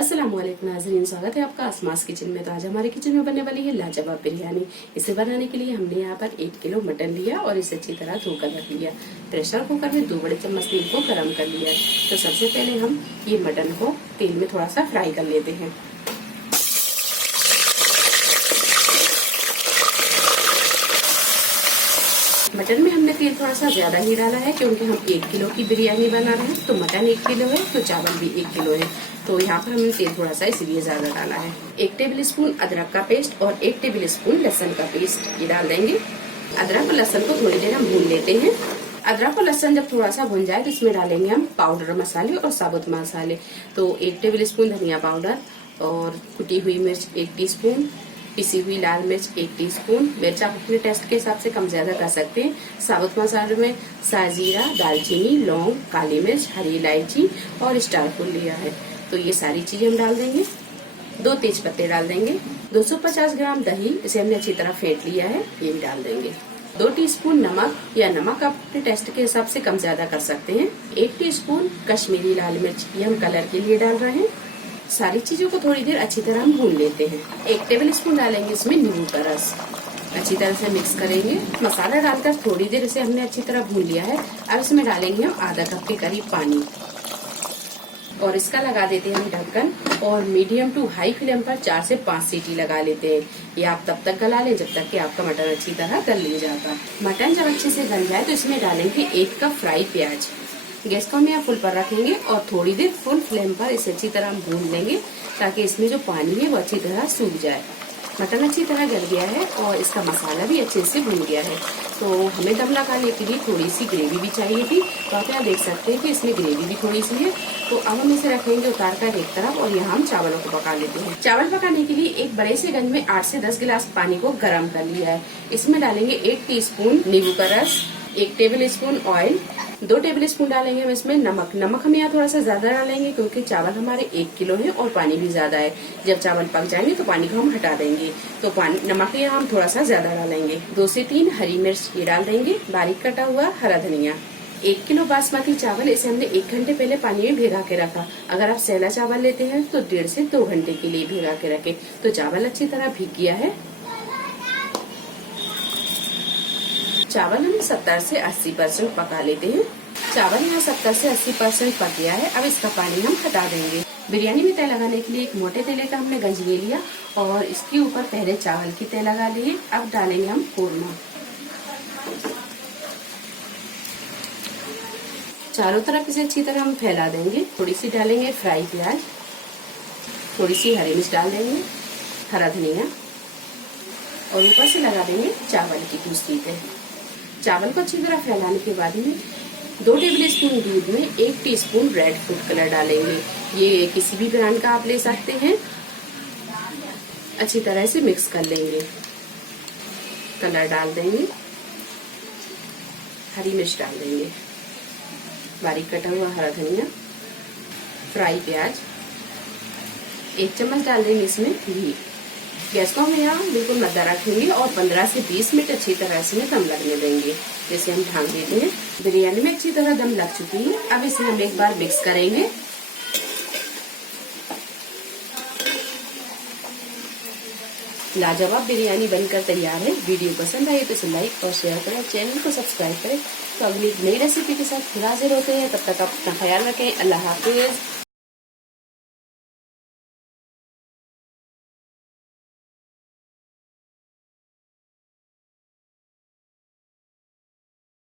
अस्सलाम वालेकुम नाज़रीन, स्वागत है आपका आसमास किचन में। तो आज हमारे किचन में बनने वाली है लाजवाब बिरयानी। इसे बनाने के लिए हमने यहाँ पर 1 किलो मटन लिया और इसे अच्छी तरह धोकर रख लिया। प्रेशर कुकर में 2 बड़े चम्मच तेल को गर्म कर लिया। तो सबसे पहले हम ये मटन को तेल में थोड़ा सा फ्राई कर लेते हैं। मटन में हमने तेल थोड़ा सा ज्यादा ही डाला है क्योंकि हम 1 किलो की बिरयानी बना रहे हैं। तो मटन 1 किलो है तो चावल भी 1 किलो है, तो यहाँ पर हमने तेल थोड़ा सा इसलिए ज्यादा डाला है। 1 टेबल स्पून अदरक का पेस्ट और 1 टेबल स्पून लहसुन का पेस्ट ये डाल देंगे। अदरक और लहसुन को थोड़ी देर हम भून लेते हैं। अदरक और लहसुन जब थोड़ा सा भुन जाए तो इसमें डालेंगे हम पाउडर मसाले और साबुत मसाले। तो 1 टेबल स्पून धनिया पाउडर और कुटी हुई मिर्च 1 टीस्पून, पिसी हुई लाल मिर्च 1 टीस्पून। मिर्च आप अपने टेस्ट के हिसाब से कम ज्यादा कर सकते हैं। साबुत मसालों में साजीरा, दालचीनी, लौंग, काली मिर्च, हरी इलायची और स्टार फूल लिया है। तो ये सारी चीजें हम डाल देंगे। 2 तेज पत्ते डाल देंगे। 250 ग्राम दही, इसे हमने अच्छी तरह फेंट लिया है, ये भी डाल देंगे। 2 टीस्पून नमक, या नमक आप अपने टेस्ट के हिसाब से कम ज्यादा कर सकते हैं। 1 टीस्पून कश्मीरी लाल मिर्च, ये हम कलर के लिए डाल रहे हैं। सारी चीजों को थोड़ी देर अच्छी तरह हम भून लेते हैं। 1 टेबल स्पून डालेंगे इसमें नींबू का रस, अच्छी तरह से मिक्स करेंगे। मसाला डालकर थोड़ी देर इसे हमने अच्छी तरह भून लिया है। अब इसमें डालेंगे हम आधा कप के करीब पानी और इसका लगा देते हैं हम ढक्कन और मीडियम टू हाई फ्लेम पर 4 से 5 सीटी लगा लेते हैं। ये आप तब तक गला लें जब तक कि आपका मटन अच्छी तरह गल नहीं जाता। मटन जब अच्छे से गल जाए तो इसमें डालेंगे 1 कप फ्राई प्याज। गैस को हम यहाँ फुल पर रखेंगे और थोड़ी देर फुल फ्लेम पर इसे अच्छी तरह हम भून लेंगे ताकि इसमें जो पानी है वो अच्छी तरह सूख जाए। मटन अच्छी तरह गल गया है और इसका मसाला भी अच्छे से भून गया है। तो हमें दम लगाने के लिए थोड़ी सी ग्रेवी भी चाहिए थी, तो आप यहाँ देख सकते हैं कि इसमें ग्रेवी भी थोड़ी सी है। तो अब हम इसे रखेंगे उतार कर एक तरफ और यहाँ हम चावलों को पका लेते हैं। चावल पकाने के लिए एक बड़े से गंज में 8 से 10 गिलास पानी को गर्म कर लिया है। इसमें डालेंगे 1 टीस्पून नींबू का रस, 1 table spoon oil, 2 table spoon डालेंगे हम इसमें नमक। नमक हम यहाँ थोड़ा सा ज्यादा डालेंगे क्योंकि चावल हमारे 1 किलो है और पानी भी ज्यादा है। जब चावल पक जाएंगे तो पानी को हम हटा देंगे, तो पानी नमक यहाँ हम थोड़ा सा ज्यादा डालेंगे। 2 से 3 हरी मिर्च ये डाल देंगे। बारीक कटा हुआ हरा धनिया। 1 किलो बासमती चावल, इसे हमने 1 घंटे पहले पानी में भिगा के रखा। अगर आप सैला चावल लेते हैं तो 1.5 से 2 घंटे के लिए भिगा के रखे। तो चावल अच्छी तरह भीग गया है। चावल हम 70 से 80% पका लेते हैं। चावल यहाँ 70 से 80% पक गया है। अब इसका पानी हम हटा देंगे। बिरयानी में तय लगाने के लिए एक मोटे तेले का हमने गंज ले लिया और इसके ऊपर पहले चावल की तय लगा लिए। अब डालेंगे हम कोरमा। चारों तरफ इसे अच्छी तरह हम फैला देंगे। थोड़ी सी डालेंगे फ्राई प्याज, थोड़ी सी हरी मिर्च डाल देंगे, हरा धनिया और ऊपर से लगा देंगे चावल की दूसरी तय। चावल को अच्छी तरह फैलाने के बाद में 2 टेबल स्पून दूध में 1 टीस्पून रेड फूड कलर डालेंगे। ये किसी भी ब्रांड का आप ले सकते हैं। अच्छी तरह से मिक्स कर लेंगे। कलर डाल देंगे, हरी मिर्च डाल देंगे, बारीक कटा हुआ हरा धनिया, फ्राई प्याज, 1 चम्मच डाल देंगे इसमें घी। गैस को हम यहाँ बिल्कुल मद्दा रखेंगे और 15 से 20 मिनट अच्छी तरह इसमें दम लगने देंगे। जैसे हम ढांक देते हैं। बिरयानी में अच्छी तरह दम लग चुकी है। अब इसे हम एक बार मिक्स करेंगे। लाजवाब बिरयानी बनकर तैयार है। वीडियो पसंद आए तो इसे लाइक और शेयर करें, चैनल को सब्सक्राइब करें। तो अगली नई रेसिपी के साथ फिर हाजिर होते हैं। तब तक आप अपना ख्याल रखें। अल्लाह हाफिज।